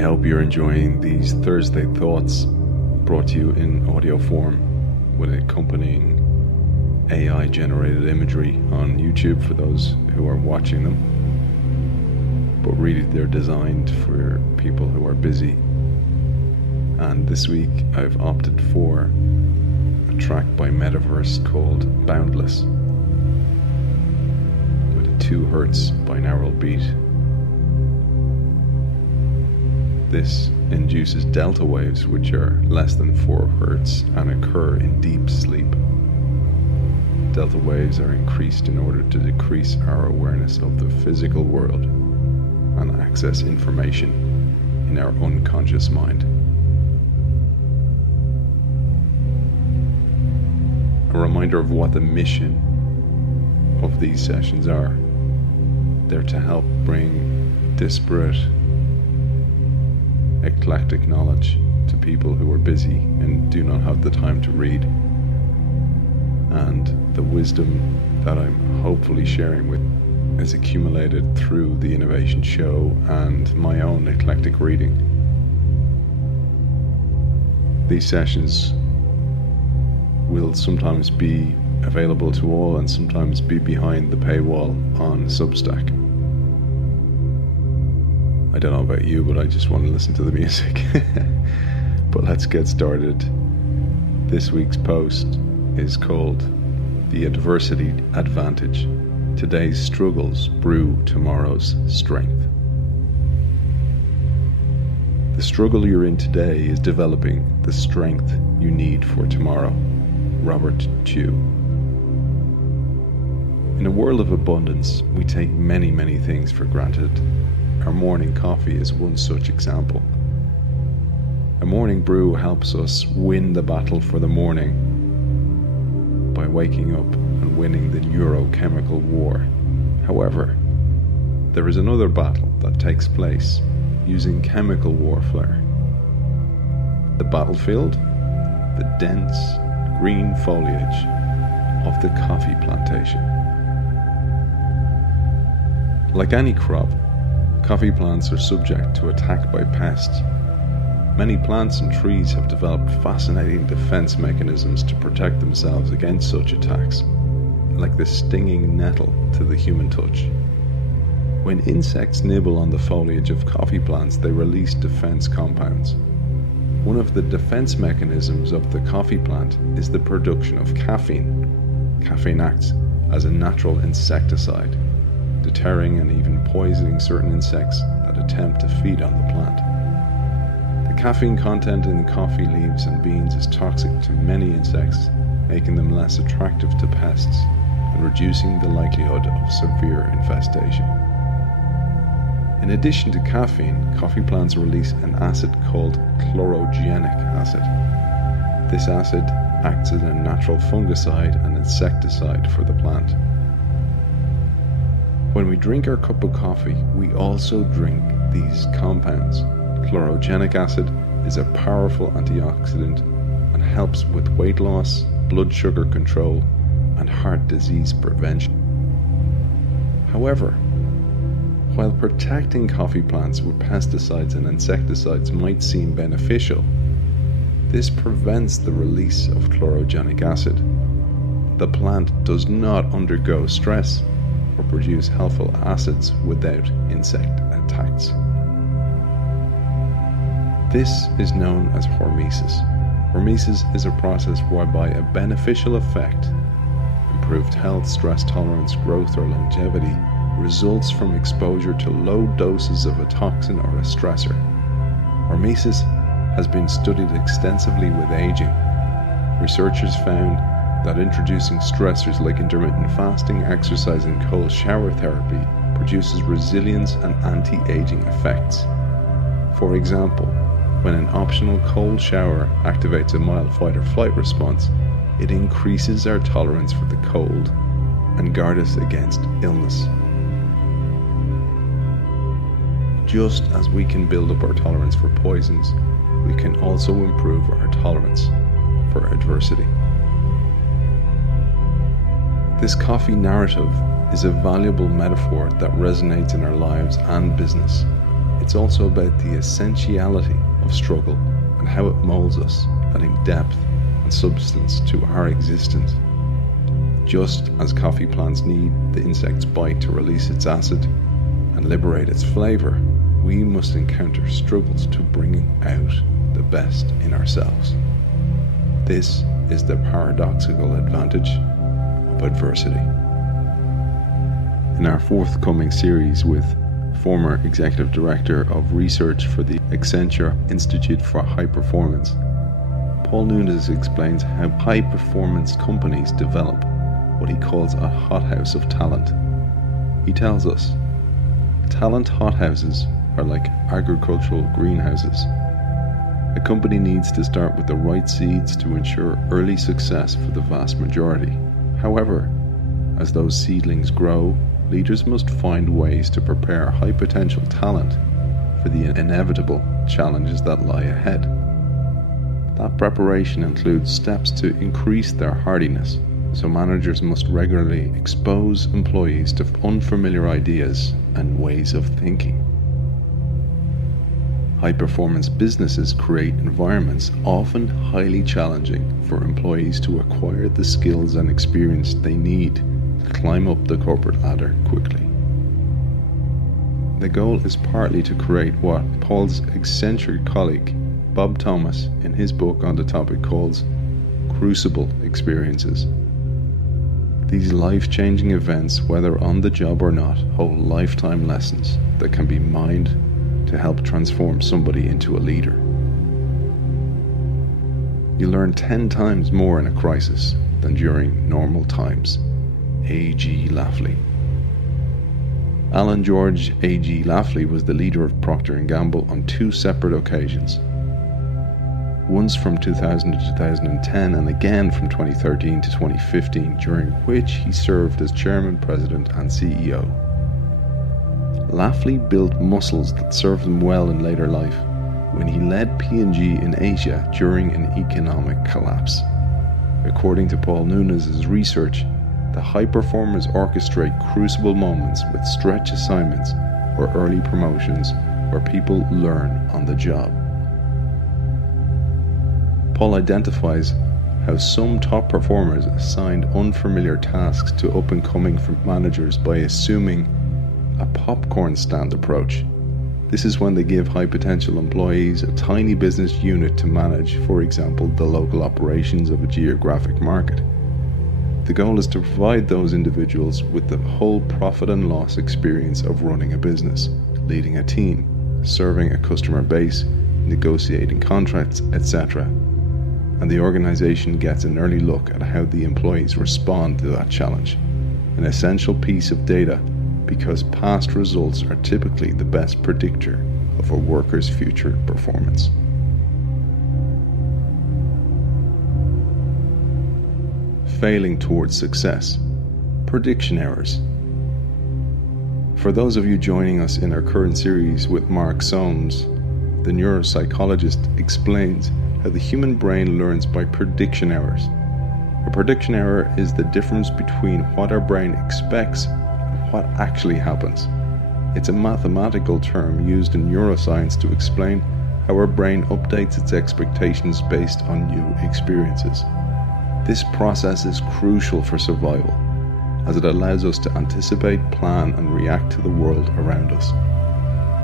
hope you're enjoying these Thursday thoughts brought to you in audio form with accompanying AI generated imagery on YouTube for those who are watching them. But really they're designed for people who are busy. And this week I've opted for a track by Metaverse called Boundless with a 2 Hz binaural beat. This induces delta waves which are less than 4 Hz and occur in deep sleep. Delta waves are increased in order to decrease our awareness of the physical world and access information in our unconscious mind. A reminder of what the mission of these sessions are. They're to help bring disparate, eclectic knowledge to people who are busy and do not have the time to read. And the wisdom that I'm hopefully sharing with is accumulated through the Innovation Show and my own eclectic reading. These sessions will sometimes be available to all and sometimes be behind the paywall on Substack. I don't know about you, but I just want to listen to the music. But let's get started. This week's post is called The Adversity Advantage. Today's struggles brew tomorrow's strength. The struggle you're in today is developing the strength you need for tomorrow. Robert Tew. In a world of abundance, we take many things for granted. Our morning coffee is one such example. A morning brew helps us win the battle for the morning by waking up and winning the neurochemical war. However, there is another battle that takes place using chemical warfare. The battlefield, the dense green foliage of the coffee plantation. Like any crop, coffee plants are subject to attack by pests. Many plants and trees have developed fascinating defense mechanisms to protect themselves against such attacks, like the stinging nettle to the human touch. When insects nibble on the foliage of coffee plants, they release defense compounds. One of the defense mechanisms of the coffee plant is the production of caffeine. Caffeine acts as a natural insecticide, deterring and even poisoning certain insects that attempt to feed on the plant. The caffeine content in coffee leaves and beans is toxic to many insects, making them less attractive to pests and reducing the likelihood of severe infestation. In addition to caffeine, coffee plants release an acid called chlorogenic acid. This acid acts as a natural fungicide and insecticide for the plant. When we drink our cup of coffee, we also drink these compounds. Chlorogenic acid is a powerful antioxidant and helps with weight loss, blood sugar control, and heart disease prevention. However, while protecting coffee plants with pesticides and insecticides might seem beneficial, this prevents the release of chlorogenic acid. The plant does not undergo stress or produce helpful acids without insect attacks. This is known as hormesis. Hormesis is a process whereby a beneficial effect, improved health, stress tolerance, growth, or longevity, results from exposure to low doses of a toxin or a stressor. Hormesis has been studied extensively with aging. Researchers found that introducing stressors like intermittent fasting, exercise, and cold shower therapy produces resilience and anti-aging effects. For example, when an optional cold shower activates a mild fight or flight response, it increases our tolerance for the cold and guards us against illness. Just as we can build up our tolerance for poisons, we can also improve our tolerance for adversity. This coffee narrative is a valuable metaphor that resonates in our lives and business. It it's also about the essentiality of struggle and how it moulds us, adding depth and substance to our existence. Just as coffee plants need the insect's bite to release its acid and liberate its flavour, we must encounter struggles to bringing out the best in ourselves. This is the paradoxical advantage of adversity. In our forthcoming series with former Executive Director of Research for the Accenture Institute for High Performance, Paul Nunes explains how high-performance companies develop what he calls a hothouse of talent. He tells us, talent hothouses are like agricultural greenhouses. A company needs to start with the right seeds to ensure early success for the vast majority. However, as those seedlings grow, leaders must find ways to prepare high potential talent for the inevitable challenges that lie ahead. That preparation includes steps to increase their hardiness, so managers must regularly expose employees to unfamiliar ideas and ways of thinking. High-performance businesses create environments often highly challenging for employees to acquire the skills and experience they need to climb up the corporate ladder quickly. The goal is partly to create what Paul's eccentric colleague Bob Thomas in his book on the topic calls crucible experiences. These life-changing events, whether on the job or not, hold lifetime lessons that can be mined to help transform somebody into a leader. You learn 10 times more in a crisis than during normal times. A.G. Lafley. Alan George A.G. Lafley was the leader of Procter Gamble on 2 separate occasions. Once from 2000 to 2010 and again from 2013 to 2015, during which he served as chairman, president and CEO. Lafley built muscles that served him well in later life when he led P&G in Asia during an economic collapse. According to Paul Nunes' research, the high performers orchestrate crucible moments with stretch assignments or early promotions where people learn on the job. Paul identifies how some top performers assigned unfamiliar tasks to up-and-coming managers by assuming a popcorn stand approach. This is when they give high potential employees a tiny business unit to manage, for example, the local operations of a geographic market. The goal is to provide those individuals with the whole profit and loss experience of running a business, leading a team, serving a customer base, negotiating contracts, etc. And the organization gets an early look at how the employees respond to that challenge, an essential piece of data because past results are typically the best predictor of a worker's future performance. Failing towards success. Prediction errors. For those of you joining us in our current series with Mark Soames, the neuropsychologist explains how the human brain learns by prediction errors. A prediction error is the difference between what our brain expects what actually happens. It's a mathematical term used in neuroscience to explain how our brain updates its expectations based on new experiences. This process is crucial for survival, as it allows us to anticipate, plan, and react to the world around us.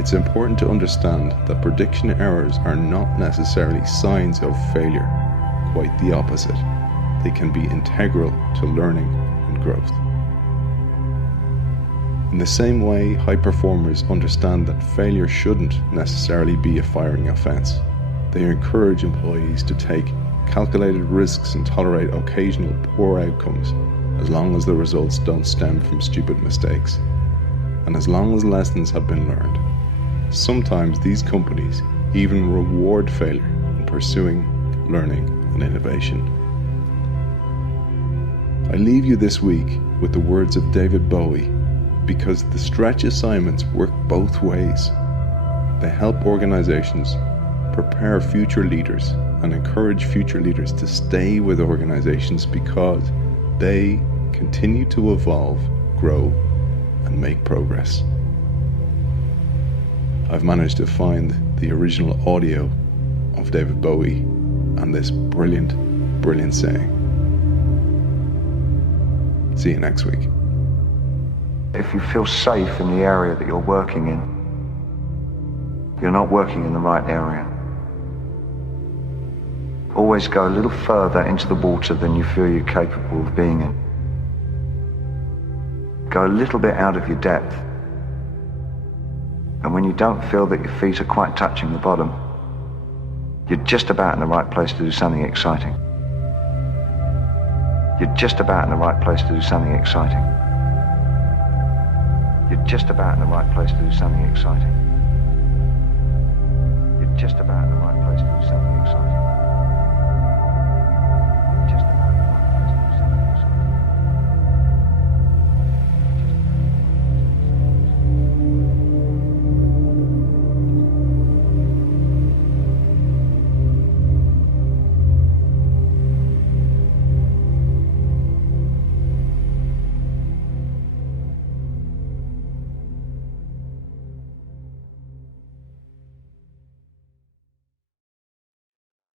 It's important to understand that prediction errors are not necessarily signs of failure, quite the opposite. They can be integral to learning and growth. In the same way, high performers understand that failure shouldn't necessarily be a firing offence. They encourage employees to take calculated risks and tolerate occasional poor outcomes, as long as the results don't stem from stupid mistakes, and as long as lessons have been learned. Sometimes these companies even reward failure in pursuing learning and innovation. I leave you this week with the words of David Bowie, because the stretch assignments work both ways. They help organizations prepare future leaders and encourage future leaders to stay with organizations because they continue to evolve, grow, and make progress. I've managed to find the original audio of David Bowie and this brilliant, brilliant saying. See you next week. If you feel safe in the area that you're working in, you're not working in the right area. Always go a little further into the water than you feel you're capable of being in. Go a little bit out of your depth. And when you don't feel that your feet are quite touching the bottom, you're just about in the right place to do something exciting. You're just about in the right place to do something exciting. You're just about in the right place to do something exciting. You're just about in the right place to do something